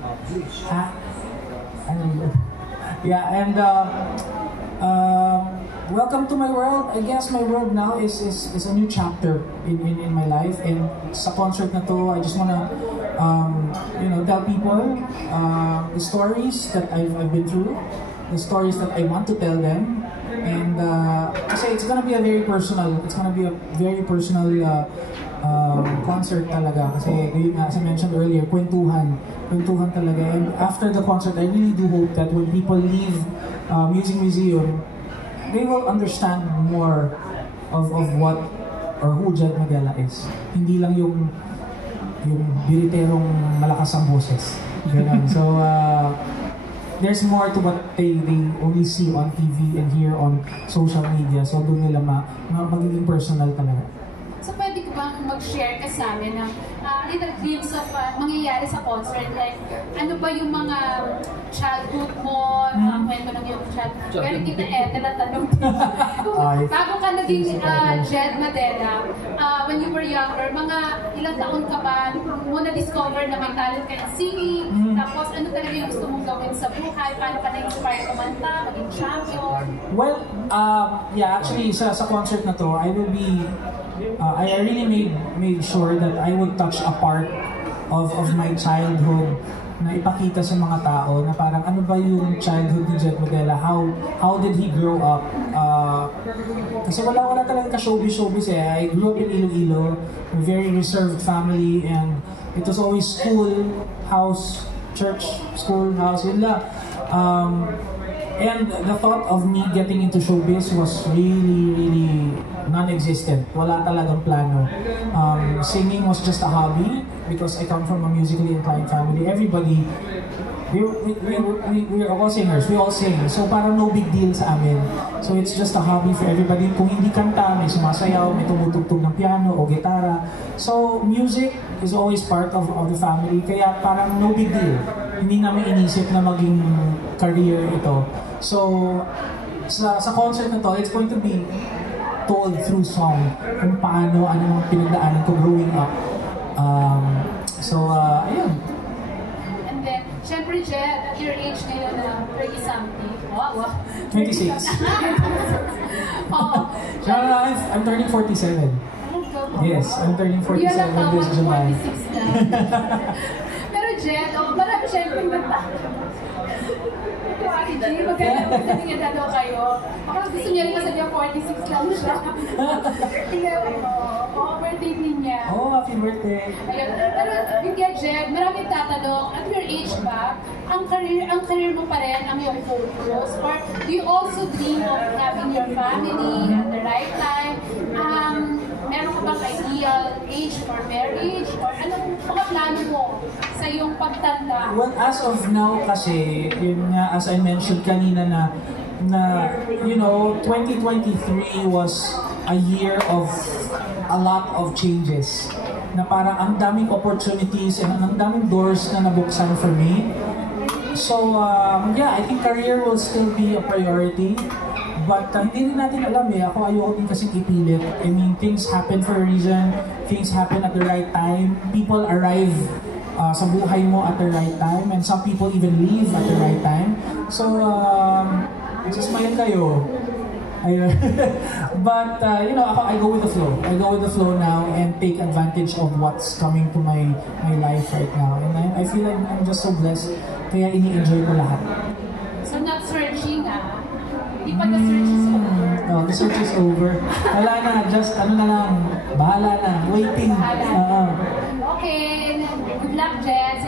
welcome to my world. I guess my world now is a new chapter in my life. And sa concert na to, I just wanna tell people the stories that I've been through, the stories that I want to tell them, and kasi it's gonna be a very personal concert talaga. Kasi yun nga, as I mentioned earlier, kwentuhan talaga. And after the concert, I really do hope that when people leave Music Museum, they will understand more of what or who Jed Madela is. Hindi lang yung biriterong malakas ang boses. Ganun. So, there's more to what they only see on TV and hear on social media. So, doon nila magiging personal talaga. So, pwede ko bang mag-share ka sa amin ng little glimpse of mangyayari sa concert? Like, ano ba yung mga childhood mo, mga kwento ng iyong childhood? Pero kita tinatanong bago ka naging Jed Madela, when you were younger, mga ilang taon ka ba mo na-discover na may talent ka in singing? Tapos, ano talaga yung gusto mong gawin sa buhay? Paano ka na-inspire kumanta, maging champion? Well, yeah, actually, sa concert na to, I will be I really made sure that I would touch a part of my childhood na ipakita sa mga tao na parang ano ba yung childhood ni Jed Madela, how did he grow up, kasi wala talagang ka-showbiz eh. I grew up in Iloilo, a very reserved family, and it was always school, house, church, school, house, yun lang. And the thought of me getting into showbiz was really non-existent. Wala talagang plano. Singing was just a hobby because I come from a musically inclined family. Everybody, we're all singers. We all sing. So parang no big deal sa amin. So it's just a hobby for everybody. Kung hindi kanta, may sumasayaw, may tumutugtog ng piano o gitara. So music is always part of the family. Kaya parang no big deal. Hindi namin inisip na maging career ito. So, sa concert na to, it's going to be told through song kung paano, ano ang pinagdaanan ko growing up. Ayun. And then, syempre, Jed, at your age ngayon na 30-something. Wow. 26. Oh. I'm turning 47. Yes, I'm turning 47 this July. 46 na. Pero Jed, marami syempre magkailan mo sa tingin na daw kayo. Baka gusto niya rin niya 46 lang siya. Tingnan mo, birthday din niya. Happy birthday. Ayun. Pero yung Jed, maraming tatanong, at your age ba, ang career mo pa rin ang iyong focus? Or do you also dream of having your family at the right time? Meron ka bang ideal age for marriage? Or anong mga plano mo sa iyong pagtanda? Well, as of now kasi, yun nga, as I mentioned kanina na 2023 was a year of a lot of changes. Na parang ang daming opportunities and ang daming doors na nabuksan for me. So, I think career will still be a priority. But hindi rin natin alam eh. Ako ayoko din kasing ipilit. I mean, things happen for a reason. Things happen at the right time. People arrive sa buhay mo at the right time. And some people even leave at the right time. So, smile kayo. But, ako, I go with the flow. I go with the flow now and take advantage of what's coming to my life right now. And I feel like I'm just so blessed. Kaya ini-enjoy ko lahat. So, not searching Di pa the search is over. No, the search is over. Wala na, just na lang, bahala na, waiting. Okay, good luck, Jed.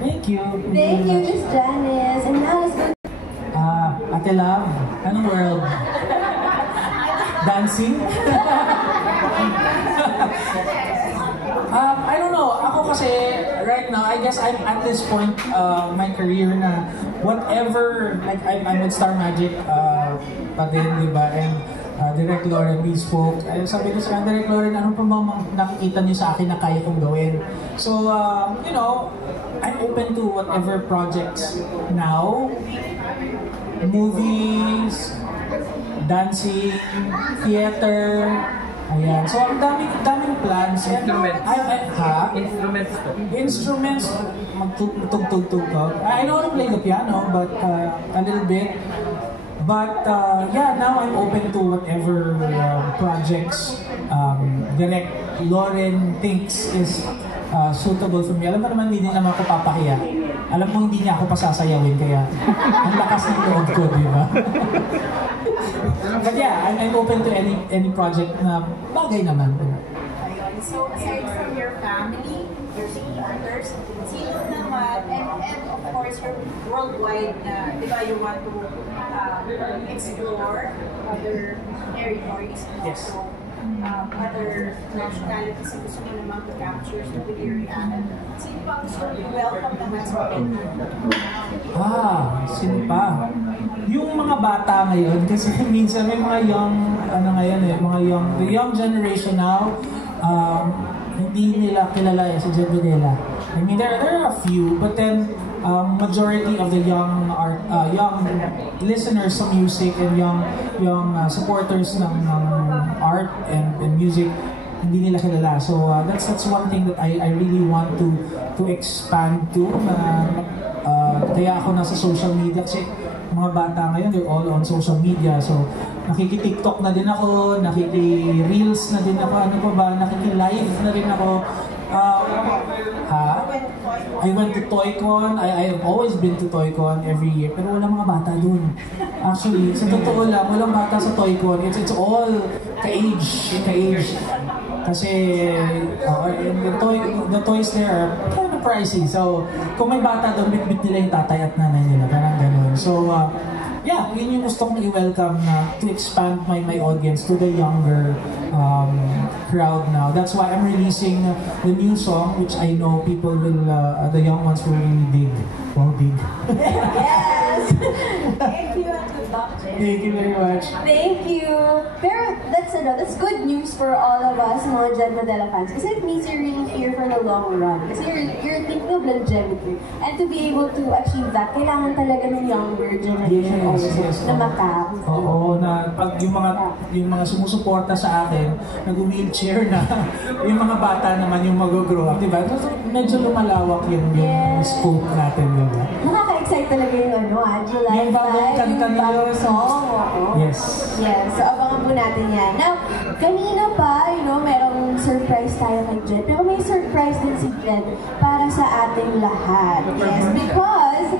Thank you. Thank you, Miss Janice. And now let's go. Ate Love, anong world? Dancing? I don't know. Ako kasi, right now, I guess I'm at this point my career na whatever, like I'm with Star Magic pa din, di ba? And Direct Lauren, we spoke. Sabi ko sa Direct Lauren, ano pa bang nakikita niyo sa akin na kaya kong gawin? So, I'm open to whatever projects now. Movies, dancing, theater, ayan. So, ang daming plans. Instruments, magtugtog-tugtog. I know how to play the piano, but a little bit. But now I'm open to whatever projects Direct Lauren thinks is suitable for me. Alam mo naman, hindi naman ako papahiya. Alam mo, hindi niya ako pasasayawin, kaya ang lakas ng loob ko, di ba? But yeah, I'm open to any project na bagay naman. So, supporters. Sino naman, and of course, you're worldwide na, di ba, you want to explore other territories and Yes. also other nationalities na gusto mo naman to capture with your reality. Sino pa gusto mo welcome naman sa Sino pa? Yung mga bata ngayon, kasi minsan may mga young, the young generation now, hindi nila kilala si Jed Videla. I mean, there are a few, but then majority of the young listeners sa music and young supporters ng art and music, hindi nila kilala. So that's one thing that I really want to expand to. Kaya ako nasa social media kasi mga bata ngayon, they're all on social media. So nakiki-TikTok na din ako, nakiki-Reels na din ako, nakiki-live na din ako. I went to ToyCon. I have always been to ToyCon every year, pero walang mga bata dun. Actually, sa totoo lang, walang bata sa ToyCon. It's all ka-age. Kasi the toys there are kind of pricey. So, kung may bata doon, bit-bit nila yung tatay at nanay nila. Parang ganun. So, yeah, yun yung gusto kong i-welcome na to expand my audience to the younger crowd now. That's why I'm releasing the new song, which I know people will, the young ones will really dig. Well, dig. Yes! Thank you and good luck, Jen. Thank you very much. Thank you. Pero that's good news for all of us, mga Jed Videla fans. Kasi it means you're really here for the long run. Kasi you're thinking of longevity. And to be able to achieve that, kailangan talaga ng younger generation na makap. Oo, na pag yung mga sumusuporta sa akin, nag-wheelchair na, yung mga bata naman yung mag-grow up, diba? So, medyo lumalawak yung scope natin, diba? Nakaka-excite talaga yung July 5, yung bagong song. Yes. Yes, so abangan po natin yan. Now, kanina pa, merong surprise tayo kay Jed, pero may surprise din si Jed para sa ating lahat. Yes, because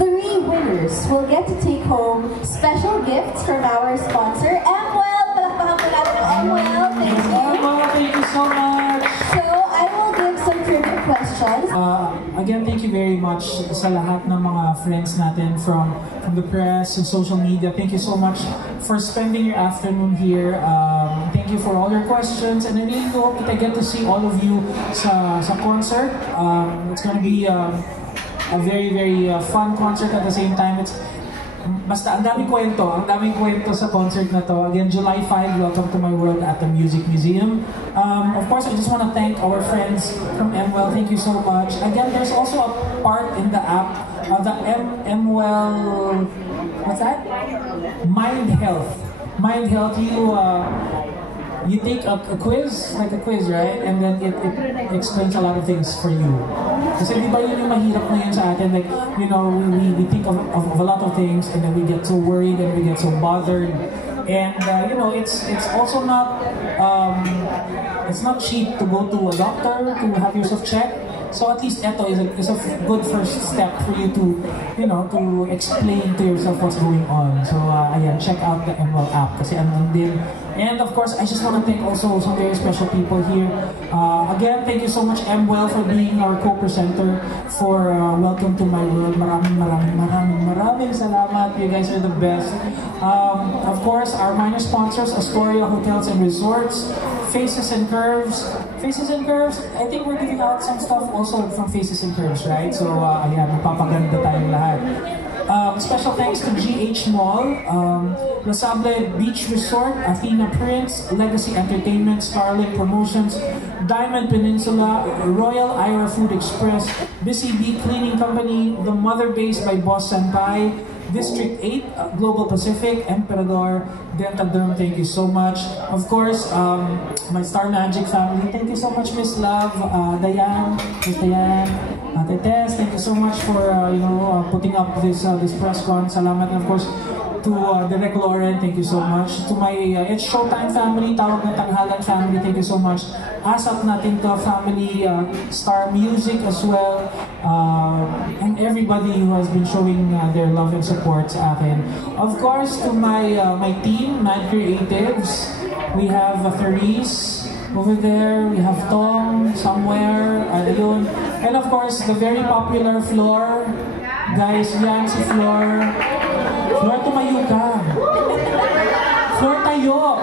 3 winners will get to take home special gifts from our sponsor, Emwell. Palakpakan po natin ang Emwell. Thank you. Thank you so much. So, I will give some trivia questions. Again, thank you very much sa lahat ng mga friends natin from the press and social media. Thank you so much for spending your afternoon here. Thank you for all your questions, and I really hope that I get to see all of you sa concert. It's gonna be a very, very fun concert at the same time. Basta ang daming kwento sa concert na to. Again, July 5, welcome to my world at the Music Museum. Of course, I just want to thank our friends from Emwell. Thank you so much. Again, there's also a part in the app, the Emwell, what's that? Mind Health. Mind Health, you take a quiz, right? And then it explains a lot of things for you. Kasi di ba yun yung mahirap na yun sa atin? Like, we think of a lot of things and then we get so worried and we get so bothered. And, it's also not, it's not cheap to go to a doctor to have yourself checked. So at least ito is a good first step for you to, to explain to yourself what's going on. So ayan, check out the Emwell app kasi andun din. And of course, I just want to thank also some very special people here. Again, thank you so much Emwell for being our co-presenter for Welcome to My World. Maraming salamat. You guys are the best. Of course, our minor sponsors, Astoria Hotels and Resorts, Faces and Curves. Faces and Curves, I think we're giving out some stuff also from Faces and Curves, right? So, ayan, magpapaganda tayong lahat. Special thanks to GH Mall, Lasable Beach Resort, Athena Prince, Legacy Entertainment, Starlit Promotions, Diamond Peninsula, Royal Ira Food Express, Busy Bee Cleaning Company, The Mother Base by Boss Senpai, District 8, Global Pacific, Emperador, Dentaderm, thank you so much. Of course, my Star Magic family, thank you so much, Miss Love, Diane, Miss Diane, Tetes, thank you so much for putting up this press con. Salamat, and of course to Direk Lauren, thank you so much. To my It's Showtime family, Tawag ng Tanghalan family, thank you so much. Asap natin to family, Star Music as well, and everybody who has been showing their love and support sa akin. Of course, to my team, Mad Creatives, we have Therese, over there. We have Tom somewhere. Ayun. And of course, the very popular Flor. Guys, yan si Flor. Flor, tumayo ka. Flor, tayo.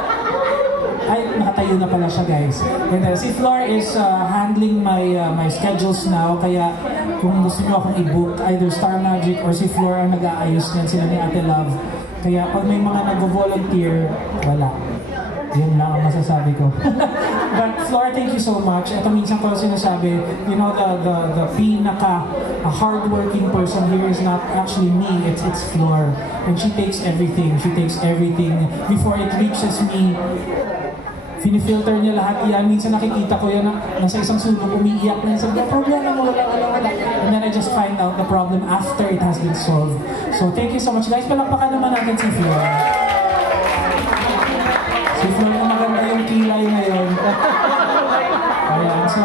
Ay, nakatayo na pala siya, guys. And si Flor is handling my schedules now, kaya kung gusto niyo akong i-book, either Star Magic or si Flor ang nag-aayos niyan, sila ni Ate Love. Kaya pag may mga nag-volunteer, wala. Yun lang ang masasabi ko. But Flor, thank you so much. Ito minsan ko sinasabi, you know, the pinaka hardworking person here is not actually me, it's Flor. And she takes everything. She takes everything before it reaches me. Pinifilter niya lahat yan. Minsan nakikita ko yan na nasa isang sulok, umiiyak na yan. Sabi, problema mo, wala. And then I just find out the problem after it has been solved. So thank you so much, guys. Palakpakan naman natin si Flor. Si Flor na maganda yung kilay ngayon. Ayan, so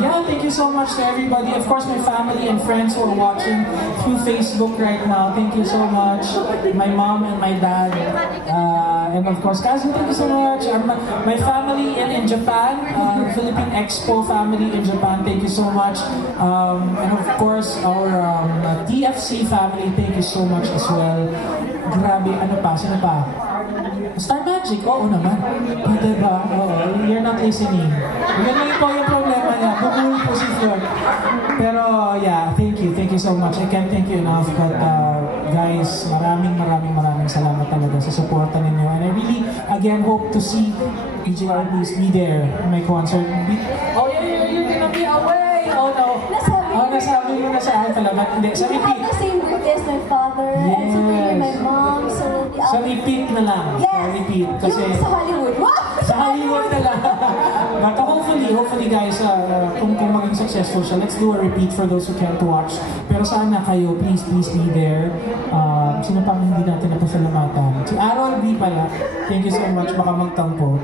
yeah, thank you so much to everybody. Of course, my family and friends who are watching through Facebook right now. Thank you so much. My mom and my dad. And of course, Kazu, thank you so much. My family in Japan, Philippine Expo family in Japan, thank you so much. And of course, our TFC family, thank you so much as well. Grabe, ano pa? Sino pa? Star Magic, oo naman. Diba? Oo, you're not listening. Yan lang po yung problema niya. Bukul po si Flor. Pero yeah, thank you so much. I can't thank you enough. But guys, maraming salamat talaga sa suporta ninyo. And I really, again, hope to see PJRBs be there in my concert. Oh yeah, you're gonna be away! Oh no. Nasabi mo na sa akin pala. Hindi, sa repeat. We have the same birthday as my father and same my mom. So sa repeat na lang. Yes. Sa repeat. Kasi sa Hollywood. What? Sa Hollywood na lang. But hopefully guys, kung maging successful siya, let's do a repeat for those who can't watch. Pero sana kayo, please be there. Sino pang hindi natin napasalamatan? Si Aaron B pala. Thank you so much. Baka magtampo.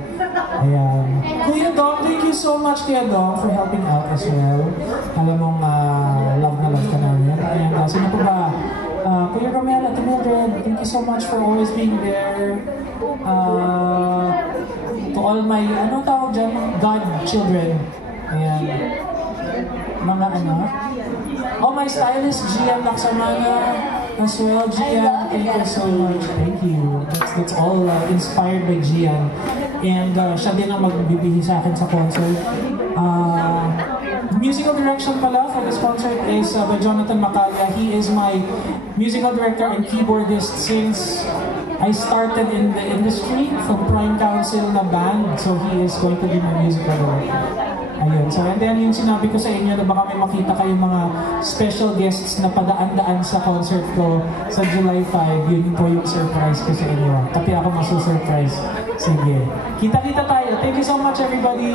Ayan. Kuya Dom, thank you so much, Kuya Dom, for helping out as well. Alam mong love na love ka namin. And sino po ba? Kuya Romel at Mildred, thank you so much for always being there. To all my, ano tawag dyan? God children. Ayan. Mga ano? Oh, my stylist, Gian Laksamana as well. Gian, thank you so much. Thank you. That's all inspired by Gian. And siya din ang magbibigay sa akin sa concert. Musical direction pala for this concert is by Jonathan Macaya. He is my musical director and keyboardist since I started in the industry from Prime Council na band. So he is going to be my musical director. Ayun. So and then yung sinabi ko sa inyo na baka may makita kayong mga special guests na padaan-daan sa concert ko sa July 5. Yun po yung surprise ko sa inyo. Tapi ako masu-surprise. Sige. Kita-kita tayo. Thank you so much, everybody.